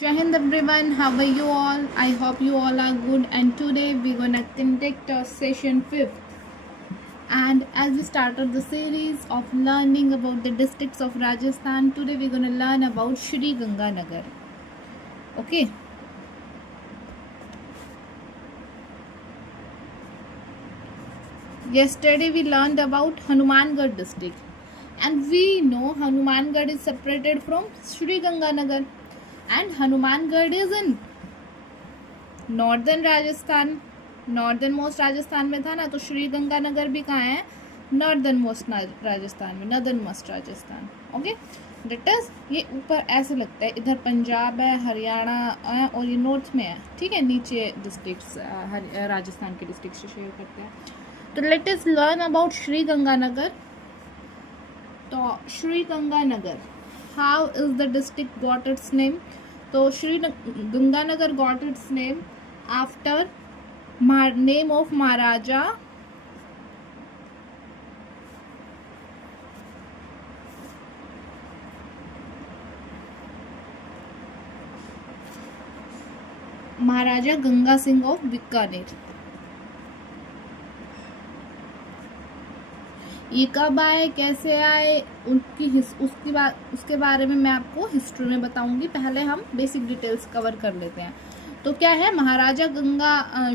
Jai Hind everyone, how are you all? I hope you all are good, and today we're gonna conduct our session 5th. And as we started the series of learning about the districts of Rajasthan, today we're gonna learn about Shri Ganganagar. Okay. Yesterday we learned about Hanumangarh district, and we know Hanumangarh is separated from Shri Ganganagar, and Hanumangarh is in northern Rajasthan, northern most Rajasthan में था ना, तो श्री गंगानगर भी कहाँ है? Northern most Rajasthan में, northern most Rajasthan. Okay, that is ये ऊपर ऐसे लगता है, इधर पंजाब है, हरियाणा है, और ये नॉर्थ में है. ठीक है, नीचे डिस्ट्रिक्ट्स राजस्थान के डिस्ट्रिक्ट से शेयर करते हैं. तो let us learn about Shri Ganganagar. तो Shri Ganganagar, how is the district got its name? तो Shri Ganganagar got its name after name of Maharaja Ganga Singh of Bikaner. ये कब आए, कैसे आए, उसके बारे में मैं आपको हिस्ट्री में बताऊंगी. पहले हम बेसिक डिटेल्स कवर कर लेते हैं. तो क्या है, महाराजा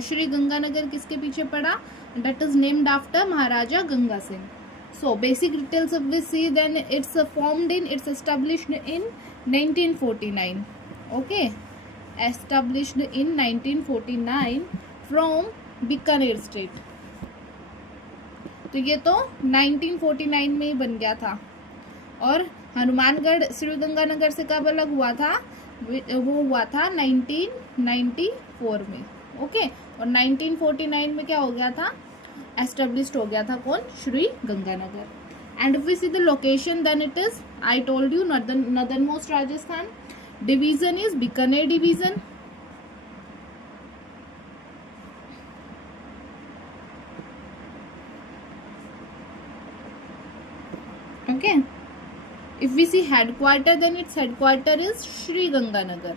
श्री गंगानगर किसके पीछे पड़ा? That is named after Maharaja Ganga Singh. So basic details of we see, then it's established in 1949. Okay, established in 1949 from Bikaner state. तो ये तो 1949 में ही बन गया था. और हनुमानगढ़ श्री गंगानगर से कब अलग हुआ था? वो हुआ था 1994 में. ओके, और 1949 में क्या हो गया था? एस्टेब्लिश्ड हो गया था कौन? Shri Ganganagar. And if we see the location, then it is, I told you, northern most Rajasthan. Division is Bikaner division. Okay, if we see headquarter, then its headquarter is Shri Ganganagar.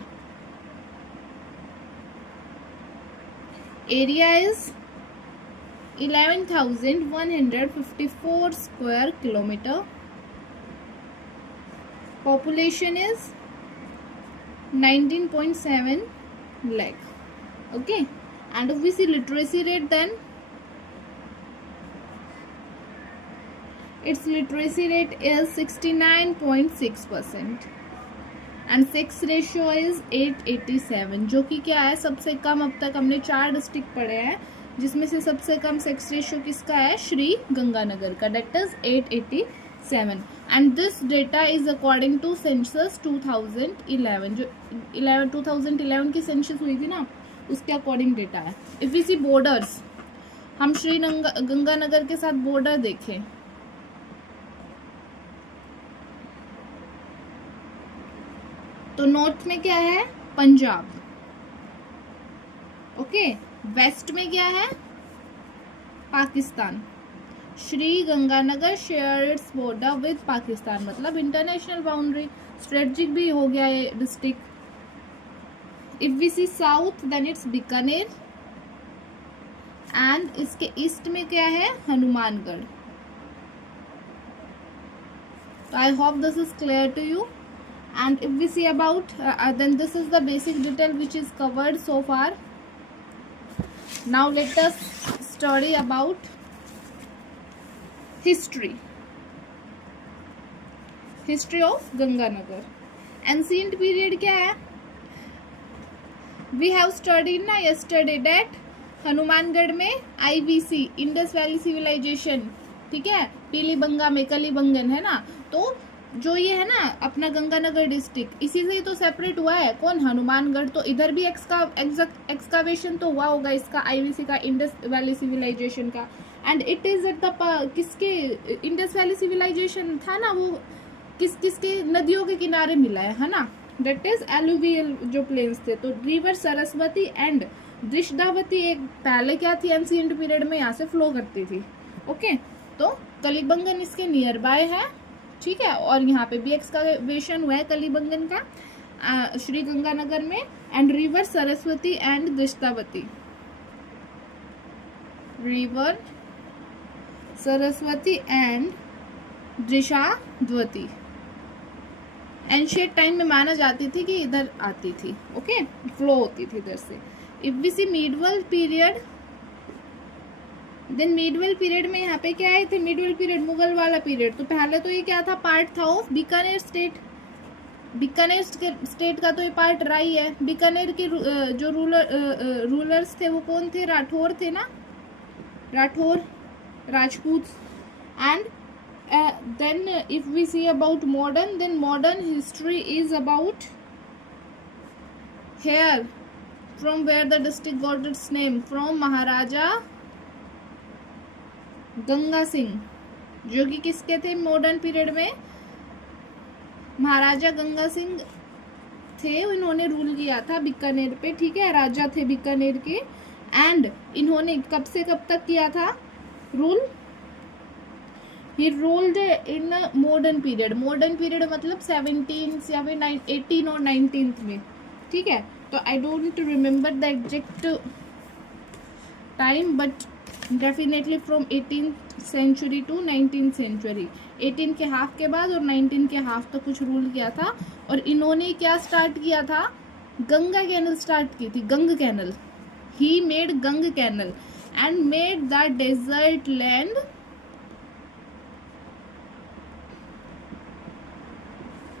Area is 11,154 square kilometer. Population is 19.7 lakh. Okay, and if we see literacy rate, then its literacy rate is 69.6% and sex ratio is 887, जो कि क्या है, सबसे कम. अब तक हमने 4 district पढ़े हैं, जिसमें से सबसे कम सेक्स रेशियो किसका है? श्री गंगानगर का. That is 887. And this data is according to census 2011. जो 2011 की सेंसस हुई थी ना, उसके अकॉर्डिंग डेटा है. इफ वी सी बॉर्डर्स, हम श्री गंगानगर के साथ बॉर्डर देखें, तो नॉर्थ में क्या है? पंजाब. ओके, वेस्ट में क्या है? Pakistan. Shri Ganganagar share its border with Pakistan, मतलब इंटरनेशनल बाउंड्री. स्ट्रेटजिक भी हो गया ये district. If we see south, then it's Bikaner. And इसके ईस्ट में क्या है? हनुमानगढ़. तो I hope this is clear to you. And if we see about, then this is the basic detail which is covered so far. Now let us study about history. History of Ganganagar. Ancient period क्या है? We have studied ना yesterday that Hanumangarh में IVC, Indus valley civilisation, ठीक है, पीलीबंगा में कलीबंगन है ना. तो जो ये है ना अपना गंगानगर डिस्ट्रिक्ट, इसी से ही तो सेपरेट हुआ है. कौन? हनुमानगढ़. तो इधर भी एक्सकावेशन तो हुआ होगा इसका, आईवीसी का, इंडस वैली सिविलाइजेशन का. And it is at the किसके? इंडस वैली सिविलाइजेशन था ना, वो किसके नदियों के किनारे मिला है ना. दैट इज एलुवियल जो प्लेन्स थे. तो रिवर सरस्वती एंड दृष्टावती एक पहले क्या थी? एंशिएंट पीरियड में यहाँ से फ्लो करती थी. ओके, तो कलीबंगन इसके नियर बाय है. ठीक है, और यहाँ पे भी एक्सकावेशन हुआ है कलीबंगन का. श्री गंगानगर में, and river Saraswati and Drishadvati, river Saraswati and Drishadvati ancient time में माना जाती थी कि इधर आती थी, ओके, फ्लो होती थी इधर से। If we see medieval period, then medieval period में यहाँ पे क्या आए थे, मिडवल पीरियड मुगल वाला पीरियड। तो पहले तो ये क्या था, पार्ट था of Bikaner state, Bikaner state का तो ये पार्ट रहा ही है। बीकानेर के जो रूलर्स थे वो कौन थे, राठौर थे ना, Rathore Rajput. And then if we see about modern, then modern history is about here, from where the district got its name, from महाराजा गंगा सिंह, जो कि किसके थे मॉडर्न पीरियड में, महाराजा गंगा सिंह थे, इन्होंने रूल किया था बीकानेर पे, ठीक है, राजा थे बीकानेर के। एंड इन्होंने कब से कब तक किया था rule, He ruled in modern period, modern period मतलब 17 या फिर 18 और 19th में, ठीक है। तो I don't remember the exact time, but definitely from 18th century to 19th century, 18 के हाफ के बाद और 19 के हाफ तक कुछ रूल किया था। और इन्होंने क्या स्टार्ट किया था, गंगा कैनल स्टार्ट की थी, Gang canal. He made Gang canal and made the desert land,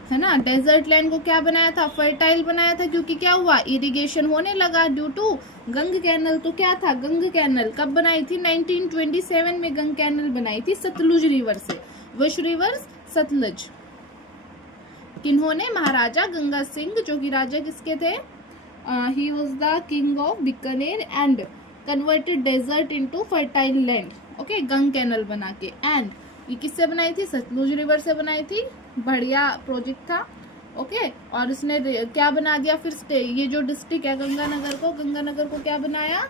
है ना, डेजर्ट लैंड को क्या बनाया था, फर्टाइल बनाया था, क्योंकि क्या हुआ, इरिगेशन होने लगा ड्यू टू गंग कैनल। तो क्या था, गंग कैनल कब बनाई थी, 1927 में गंग कैनल बनाई थी सतलुज रिवर से, विच रिवर, सतलुज। किन्होंने, महाराजा गंगा सिंह, जो कि राजा किसके थे, he was the king of Bikaner and converted desert into fertile land, okay, Gang canal बना के। एंड ये किससे बनाई थी, सतलुज रिवर से बनाई थी, बढ़िया प्रोजेक्ट था, ओके। और इसने क्या बना दिया फिर, ये जो डिस्ट्रिक्ट है गंगानगर को क्या बनाया,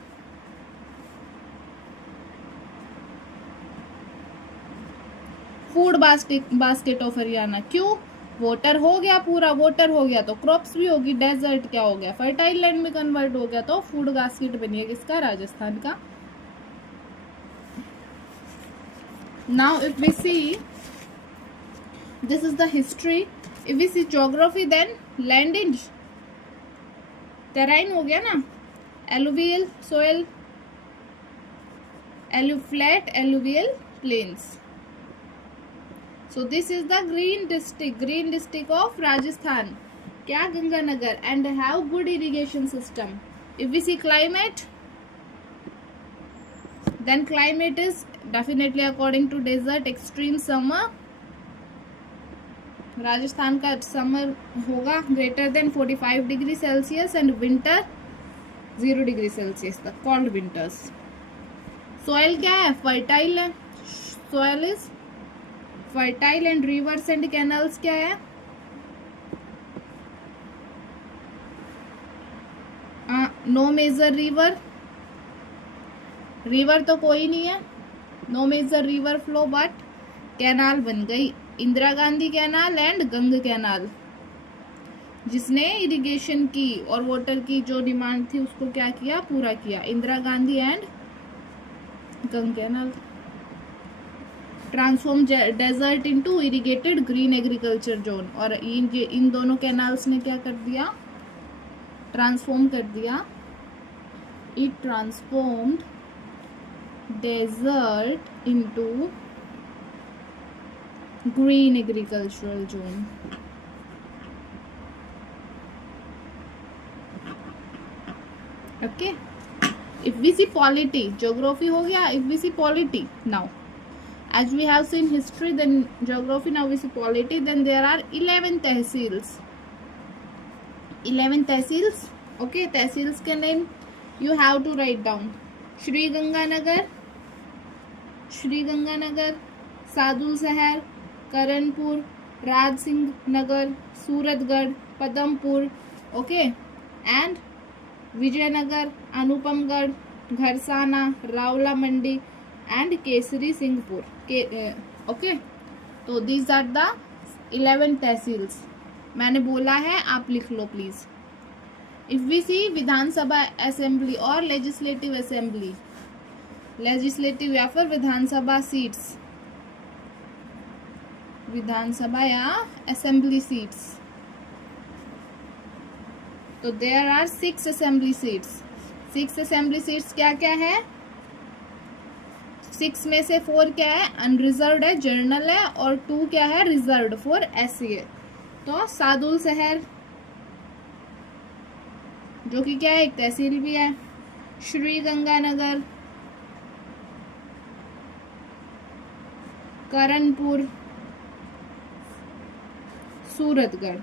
फूड बास्केट ऑफ हरियाणा। क्यों, वाटर हो गया, पूरा वाटर हो गया तो क्रॉप्स भी होगी, डेजर्ट क्या हो गया, फर्टाइल लैंड में कन्वर्ट हो गया, तो फूड बास्केट बनी है किसका, राजस्थान का। Now if we see, this is the history. If we see geography, then land in terrain हो गया ना, alluvial soil, flat alluvial plains. So this is the green district of Rajasthan, क्या, Ganganagar, and have good irrigation system. If we see climate, then climate is definitely according to desert, extreme summer, Rajasthan का summer होगा greater than 45 degree Celsius and winter 0 degree Celsius तक, called winters. Soil क्या है, fertile है, soil is fertile. And reverse and canals क्या है, no major river, river तो कोई नहीं है, no major river flow, but canal बन गई, Indira Gandhi canal and Gang canal, जिसने इरिगेशन की और वाटर की जो डिमांड थी उसको क्या किया, पूरा किया, Indira Gandhi and Gang canal. Transform desert into irrigated green agriculture zone, और इन दोनों कैनाल्स ने क्या कर दिया, ट्रांसफॉर्म कर दिया, it transformed desert into green agricultural zone. Okay, if we see polity, geography हो गया, if we see polity now, as we have seen history, then geography, now we see polity, then there are 11 tehsils, 11 tehsils, okay। tehsils के name you have to write down, Shri Ganganagar, Sadul Shahar, Karanpur, Raj Singh Nagar, Suratgarh, Padampur, okay, and Vijaynagar, Anupamgarh, Gharsana, Rawla Mandi and Kesri Singhpur, okay. तो these are the 11 tehsils, मैंने बोला है, आप लिख लो please. If we see vidhansabha assembly और legislative assembly, legislative या फिर विधानसभा सीट्स, विधानसभा या असेंबली सीट्स, तो there are 6 assembly seats. 6 assembly seats क्या क्या है? 6 में से 4 क्या है? अनरिजर्व्ड है, जनरल है, और 2 क्या है? रिजर्व्ड फॉर एससी है। तो सादुल शहर जो कि क्या है? एक तहसील भी है। Shri Ganganagar, Karanpur, Suratgarh,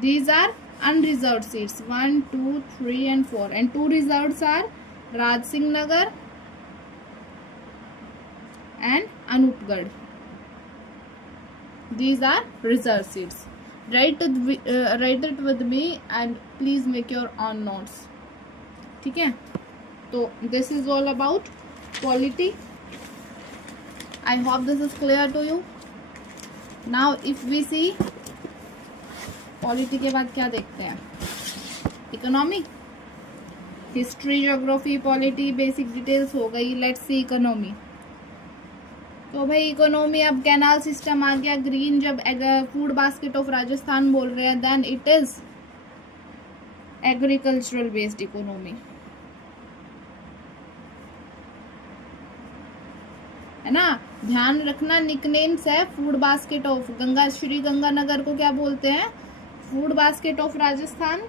these are unreserved seats 1, 2, 3 and 4, and 2 reserved are Rajsingh Nagar and Anupgarh. These are reserved seats. Write it with me and please make your own notes. ठीक है? तो this is all about polity. I hope this is clear to you. Now if we see polity के बाद क्या देखते हैं? Economy, history, geography, polity, basic details हो गई। Let's see economy. तो भाई इकोनॉमी, अब कैनाल सिस्टम आ गया। ग्रीन, जब फूड बास्केट ऑफ राजस्थान बोल रहे हैं then it is agricultural based economy, है ना? ध्यान रखना, निकनेम्स है food basket of Ganga, Shri Ganganagar को क्या बोलते हैं? Food basket of Rajasthan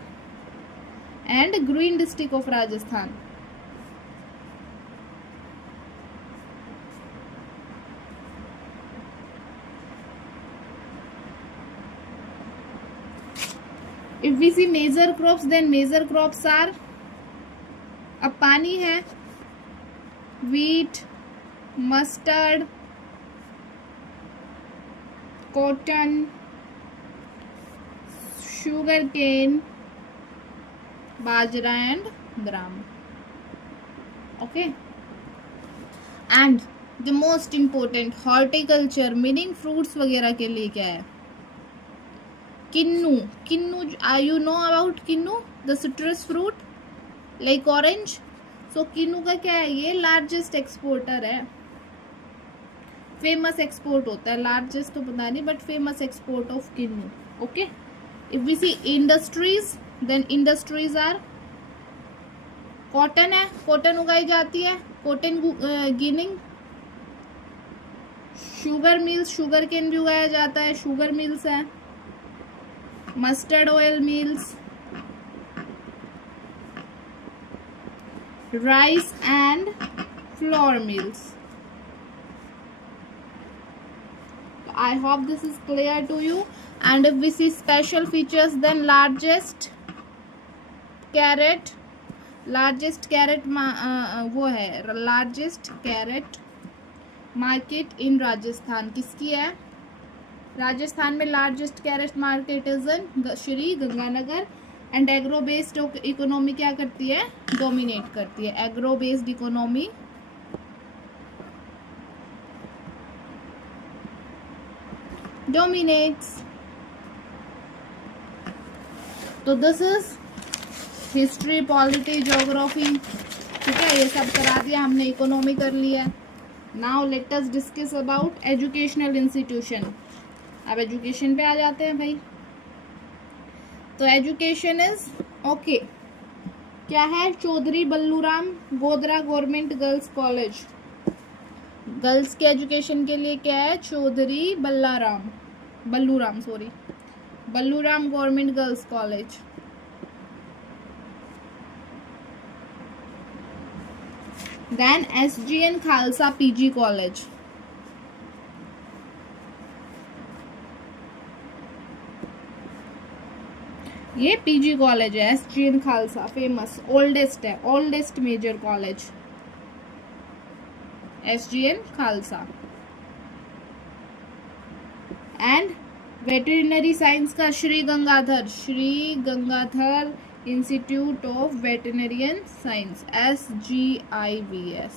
and green district of Rajasthan. If we see major crops, then major crops are, अब पानी है, wheat, mustard, cotton, sugar cane, bajra and gram. Okay, and the most important horticulture meaning fruits वगैरह के लिए क्या है? किन्नू। किन्नू, you know about kinnow, the citrus fruit like orange. So kinnow का क्या है? ये लार्जेस्ट एक्सपोर्टर है, फेमस एक्सपोर्ट होता है। लार्जेस्ट तो पता नहीं, but famous export of kinnow. Okay, if we see industries, then industries are cotton है, कॉटन उगाई जाती है, cotton ginning. Sugar mills, sugar cane भी उगाया जाता है, शुगर मिल्स है। Mustard oil mills, rice and flour mills. I hope this is clear to you. And if we see special features, then largest carrot वो है largest carrot market in Rajasthan. किसकी है? राजस्थान में largest carrot market is in Shri Ganganagar. And agro based economy क्या करती है? Dominate करती है। Agro based economy dominates. तो this is history, polity, geography. ठीक है, ये सब करा दिया हमने, इकोनॉमी कर लिया। Now let us discuss about educational institution. अब एजुकेशन पे आ जाते हैं भाई। तो एजुकेशन इज ओके, क्या है? Chaudhary Balluram Godara government girls college. Girls के एजुकेशन के लिए क्या है? Chaudhary Balluram government girls college. Then SGN Khalsa PG college. ये PG कॉलेज है, SGN खालसा, फेमस, ओल्डेस्ट है, oldest major college SGN Khalsa. And veterinary science का Shri Gangadhar institute of veterinarian science, SGIVS,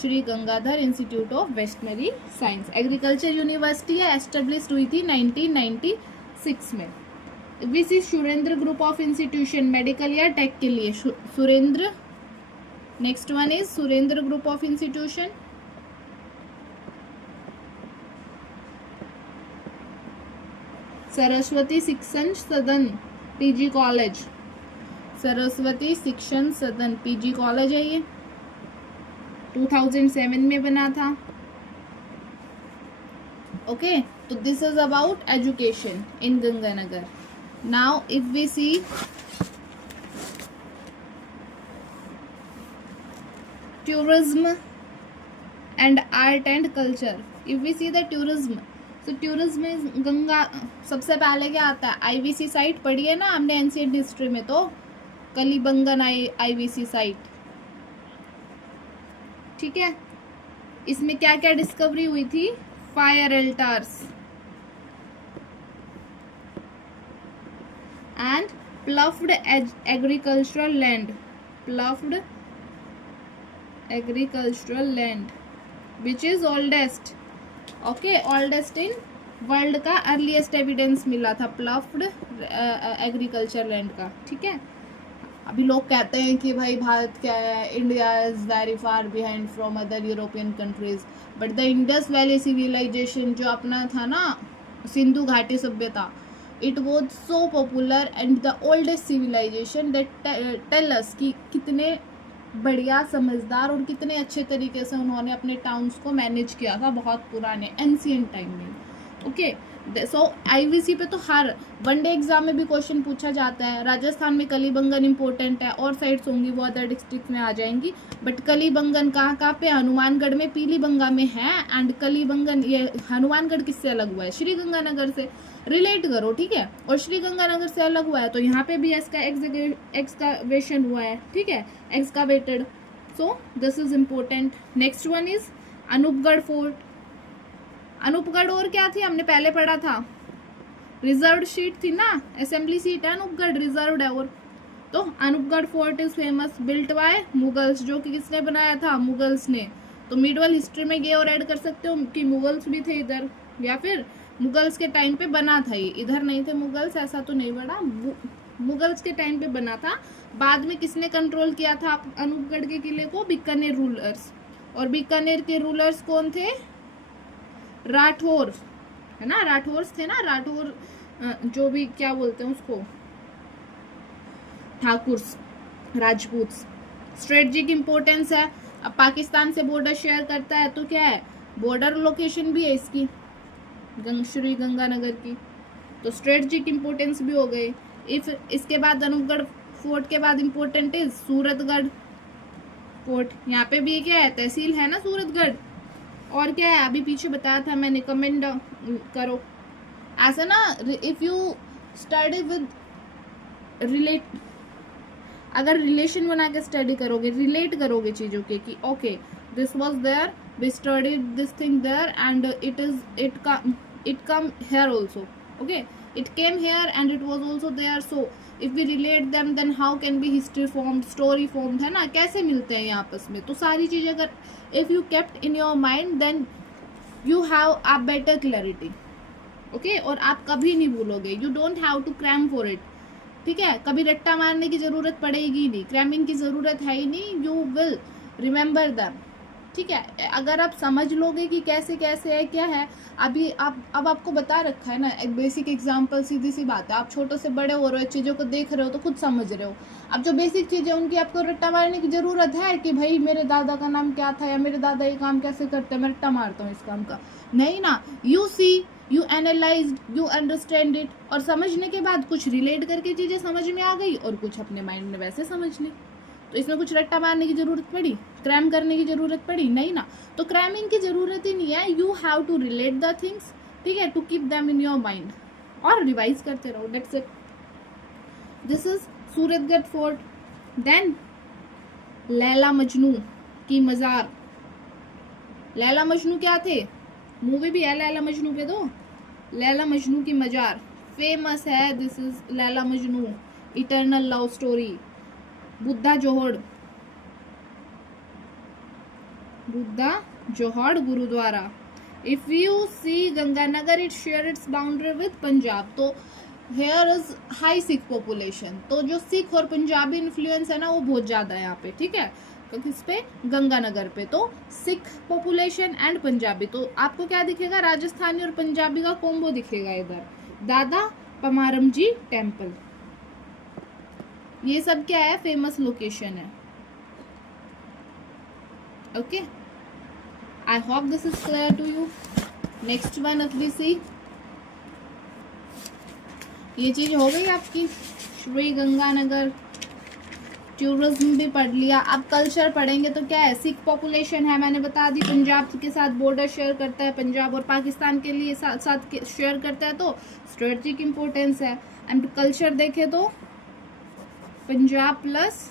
Shri Gangadhar institute of veterinary science. Agriculture university है, established हुई थी 1996 6 में। We see Surendra group of institution, medical या take के लिए Surendra. Next one is Surendra group of institution. Saraswati शिक्षण सदन पीजी कॉलेज, सरस्वती शिक्षण सदन पीजी कॉलेज है ये, 2007 में बना था। ओके, तो this is about education in Ganganagar. Now if we see tourism and art and culture, if we see the tourism, so tourism is Ganga, सबसे पहले क्या आता है, आईवीसी साइट पढ़ी है ना हमने एंशिएंट हिस्ट्री में, तो कलिबंगन आईवीसी साइट, ठीक है। इसमें क्या क्या डिस्कवरी हुई थी, fire altars and ploughed agricultural land, ploughed agricultural land which is oldest, okay, oldest in world का अर्लीस्ट एविडेंस मिला था प्लफ्ड एग्रीकल्चर लैंड का, ठीक है। अभी लोग कहते हैं कि भाई भारत क्या है, India is very far behind from other European countries, but the Indus valley civilization जो अपना था ना, सिंधु घाटी सभ्यता, it was so popular and the oldest civilization that tell us कि कितने बढ़िया, समझदार और कितने अच्छे तरीके से उन्होंने अपने टाउन्स को मैनेज किया था बहुत पुराने एंशिएंट टाइम में। ओके, सो आईवीसी पे तो हर वनडे एग्जाम में भी क्वेश्चन पूछा जाता है। राजस्थान में कलिबंगन इंपॉर्टेंट है, और साइड्स होंगी वो अदर डिस्ट्रिक्ट में आ जाएंगी, बट कलिबंगन कहाँ पे, हनुमानगढ़ में, पीलीबंगा में है। एंड कलिबंगन, ये हनुमानगढ़ किससे अलग हुआ है, श्री गंगानगर से, रिलेट करो, ठीक है। और श्री गंगानगर से अलग हुआ है तो यहाँ पे भी इसका एक्सकावेशन हुआ है, ठीक है, एक्सकावेटेड, so this is important. Next one is Anupgarh fort. Anupgarh और क्या थी, हमने पहले पढ़ा था, रिजर्व्ड सीट थी ना, असेंबली सीट है अनूपगढ़, रिजर्व्ड है। और तो Anupgarh fort is famous, built by Mughals, जो कि किसने बनाया था, मुगल्स ने। तो मिडवल हिस्ट्री में ये और ऐड कर सकते हो कि मुगल्स भी थे इधर, या फिर मुगल्स के टाइम पे बना था ये, इधर नहीं थे मुगल्स, ऐसा तो नहीं बना, मुगल्स के टाइम पे बना था। बाद में किसने कंट्रोल किया था अनूपगढ़ के किले को, बीकानेर रूलर्स। और बीकानेर के रूलर्स कौन थे, राठौर, है ना, राठौर्स थे ना, राठौर जो भी क्या बोलते हैं उसको, ठाकुर्स, राजपूत। स्ट्रेटजिक इंपॉर्टेंस है, अब पाकिस्तान से बॉर्डर शेयर करता है तो क्या है, बॉर्डर लोकेशन भी है इसकी, श्री गंगानगर की, तो स्ट्रेटजिक इंपॉर्टेंस भी हो गई। इफ इसके बाद अनूपगढ़ फोर्ट के बाद इंपॉर्टेंट इज सूरतगढ़ फोर्ट। यहाँ पे भी क्या है, तहसील है ना सूरतगढ़। और क्या है, अभी पीछे बताया था मैंने, कमेंट करो ऐसा ना, if you study with relate, अगर रिलेशन बना के स्टडी करोगे, रिलेट करोगे चीज़ों के कि okay this was there, we studied this thing there and it come here also, okay, it came here and it was also there, so if we relate them then how can be history formed, story formed, है ना, कैसे मिलते हैं ये आपस में। तो सारी चीज़ें अगर if you kept in your mind then you have a better clarity, okay, और आप कभी नहीं भूलोगे, you don't have to cram for it, ठीक है, कभी रट्टा मारने की ज़रूरत पड़ेगी नहीं, क्रैमिंग की ज़रूरत है ही नहीं, you will remember them, ठीक है। अगर आप समझ लोगे कि कैसे कैसे है क्या है, अभी अब आपको बता रखा है ना, एक बेसिक एग्जांपल, सीधी सी बात है, आप छोटों से बड़े हो रहे हो, चीज़ों को देख रहे हो तो खुद समझ रहे हो। अब जो बेसिक चीज़ें उनकी आपको रट्टा मारने की ज़रूरत है कि भाई मेरे दादा का नाम क्या था, या मेरे दादा ये काम कैसे करते हैं, मैं रट्टा मारता हूँ इस काम का, नहीं ना। You see, you analyse, you understand it, और समझने के बाद कुछ रिलेट करके चीज़ें समझ में आ गई और कुछ अपने माइंड में वैसे समझ ली। तो इसमें कुछ रट्टा मारने की ज़रूरत पड़ी, क्रैम करने की ज़रूरत पड़ी, नहीं ना। तो क्रैमिंग की ज़रूरत ही नहीं है, you have to relate the things, ठीक है, to keep them in your mind, और रिवाइज करते रहो, that's it. This is Suratgarh fort. Then Laila Majnu की मज़ार। लैला मजनू क्या थे, मूवी भी है लैला मजनू पे, तो लैला मजनू की मज़ार फेमस है। This is Laila Majnu, eternal love story. Buddha Johad, Buddha Johad gurudwara if you see Ganganagar it shares its boundary with Punjab, तो here is high Sikh population, तो जो सिख और पंजाबी इन्फ्लुएंस है ना वो बहुत ज्यादा है यहाँ पे, ठीक है, क्योंकि इस पे गंगानगर पे तो सिख पॉपुलेशन एंड पंजाबी, तो आपको क्या दिखेगा, राजस्थानी और पंजाबी का कॉम्बो दिखेगा इधर, दादा पमारम जी टेम्पल, ये सब क्या है, फेमस लोकेशन है। Okay, I hope this is clear to you. Next one if we see, ये चीज हो गई आपकी, श्री गंगानगर, टूरिज्म भी पढ़ लिया। अब कल्चर पढ़ेंगे तो क्या है, सिख पॉपुलेशन है, मैंने बता दी, पंजाब के साथ बॉर्डर शेयर करता है, पंजाब और पाकिस्तान के लिए साथ साथ शेयर करता है, तो स्ट्रेटेजिक इम्पोर्टेंस है। एंड कल्चर देखे तो Punjab plus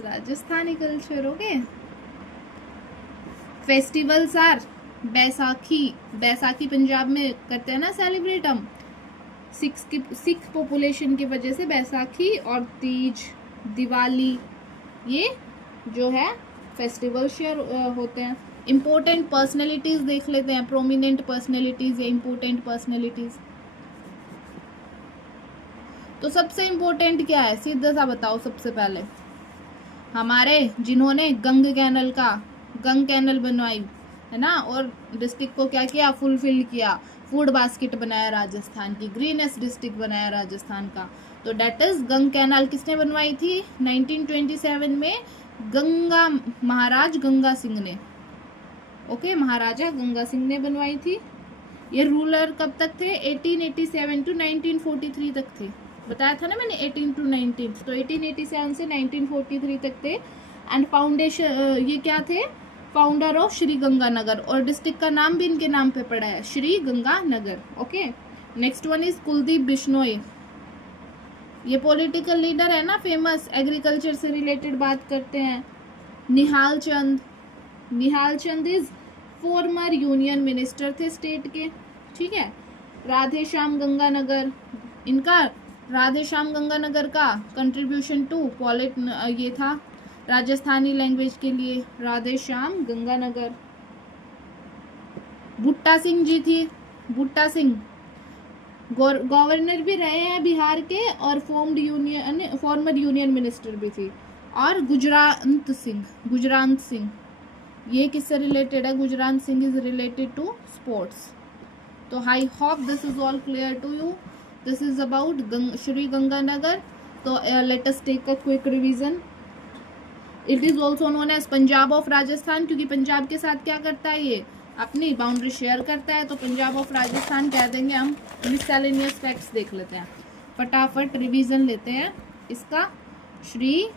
Rajasthani culture, okay. Festivals are Baisakhi Punjab में करते हैं ना सेलिब्रेट हम, सिख पॉपुलेशन की वजह से बैसाखी और तीज, दिवाली, ये जो है फेस्टिवल शेयर होते हैं। इम्पोर्टेंट पर्सनैलिटीज देख लेते हैं, प्रोमिनेंट पर्सनैलिटीज या इम्पोर्टेंट पर्सनैलिटीज। तो सबसे इम्पोर्टेंट क्या है, सीधा सा बताओ। सबसे पहले हमारे जिन्होंने गंग कैनल बनवाई है ना, और डिस्ट्रिक्ट को क्या किया, फुलफिल किया, फूड बास्केट बनाया राजस्थान की, ग्रीनेस्ट डिस्ट्रिक्ट बनाया राजस्थान का, तो डेट इज गंग कैनाल किसने बनवाई थी, 1927 में महाराज गंगा सिंह ने, ओके, महाराजा गंगा सिंह ने बनवाई थी। ये रूलर कब तक थे, 1887 टू 1943 तक थे, बताया था ना मैंने 18 टू 19, तो 1887 से 1943 तक थे। एंड फाउंडेशन ये क्या थे, फाउंडर ऑफ श्री गंगानगर, और डिस्ट्रिक्ट का नाम भी इनके नाम पे पड़ा है, Shri Ganganagar, okay. Next one is Kuldeep Bishnoi, ये पॉलिटिकल लीडर है ना फेमस, एग्रीकल्चर से रिलेटेड बात करते हैं। Nihal Chand is former union minister थे स्टेट के, ठीक है। राधे श्याम गंगानगर का कंट्रीब्यूशन टू ये था राजस्थानी लैंग्वेज के लिए, राधे श्याम गंगानगर। भुट्टा सिंह गवर्नर भी रहे हैं बिहार के, और फॉर्मर यूनियन मिनिस्टर भी थी। और गुजरांत सिंह ये किससे रिलेटेड है, Gujrant Singh is related to sports. तो I hope this is all clear to you, this is about Shri Ganganagar. तो let us take a quick revision. It is also known as Punjab of Rajasthan, क्योंकि पंजाब के साथ क्या करता है, ये अपनी बाउंड्री शेयर करता है, तो पंजाब ऑफ राजस्थान कह देंगे हम। मिससेलेनियस फैक्ट्स देख लेते हैं, फटाफट रिवीजन लेते हैं इसका। श्री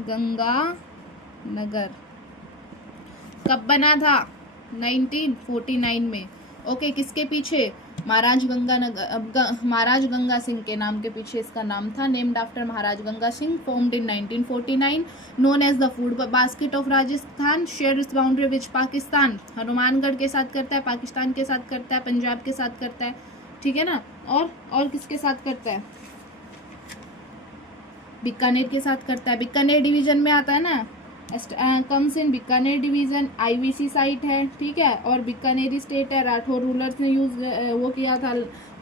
गंगानगर कब बना था, 1949 में, ओके। किसके पीछे, महाराज गंगा सिंह के नाम के पीछे इसका नाम था, named after Maharaj Ganga Singh, formed in 1949, known as the food basket of Rajasthan, share its boundary which Pakistan, Hanumangarh के साथ करता है, पाकिस्तान के साथ करता है, पंजाब के साथ करता है, ठीक है ना, और किसके साथ करता है, बीकानेर के साथ करता है, बीकानेर डिवीजन में आता है ना, comes in Bikaner division, IVC site है, ठीक है, और बीकानेरी स्टेट है, राठौर रूलर्स ने वो किया था।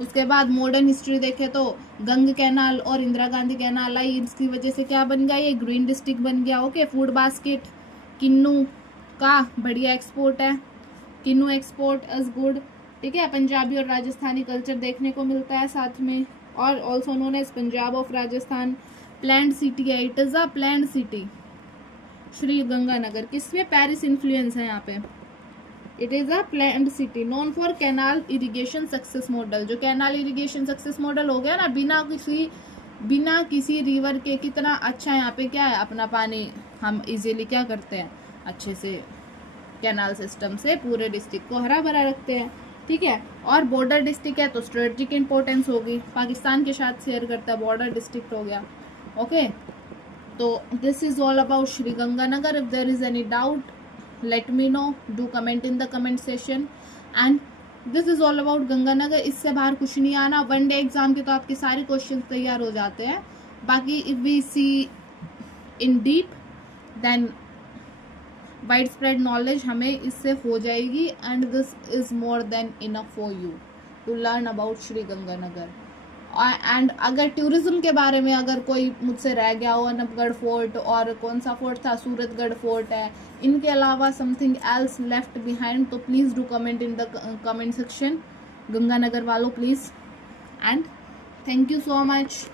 उसके बाद मॉडर्न हिस्ट्री देखे तो गंग कैनाल और इंदिरा गांधी कैनाल आई, इसकी वजह से क्या बन गया, ये ग्रीन डिस्ट्रिक्ट बन गया, ओके। फूड बास्केट, किन्नू का बढ़िया एक्सपोर्ट है, किन्नू एक्सपोर्ट इज गुड, ठीक है। पंजाबी और राजस्थानी कल्चर देखने को मिलता है साथ में, और also known as Punjab of Rajasthan. Planned city है, it is a planned city Shri Ganganagar, किसमें, पेरिस इन्फ्लुएंस है यहाँ पे। It is a planned city known for canal irrigation success model, जो कैनाल इरिगेशन सक्सेस मॉडल हो गया ना, बिना किसी रिवर के, कितना अच्छा यहाँ पे क्या है, अपना पानी हम इजीली क्या करते हैं, अच्छे से कैनाल सिस्टम से पूरे डिस्ट्रिक्ट को हरा भरा रखते हैं, ठीक है। और बॉर्डर डिस्ट्रिक्ट है तो स्ट्रेटेजिक इंपॉर्टेंस होगी, पाकिस्तान के साथ शेयर करता है, बॉर्डर डिस्ट्रिक्ट हो गया, ओके। तो this is all about Shri Ganganagar. If there is any doubt let me know, do comment in the comment session. And this is all about Ganganagar, इससे बाहर कुछ नहीं आना। वन डे एग्जाम के तो आपके सारे क्वेश्चंस तैयार हो जाते हैं। बाकी if we see in deep then wide spread knowledge हमें इससे हो जाएगी and this is more than enough for you to learn about Shri Ganganagar. And अगर टूरिज्म के बारे में अगर कोई मुझसे रह गया हो, नबगढ़ फोर्ट और कौन सा फोर्ट था, सूरतगढ़ फोर्ट है, इनके अलावा समथिंग एल्स लेफ्ट बिहाइंड, तो please do comment in the comment section, Ganganagar वालों please. And thank you so much.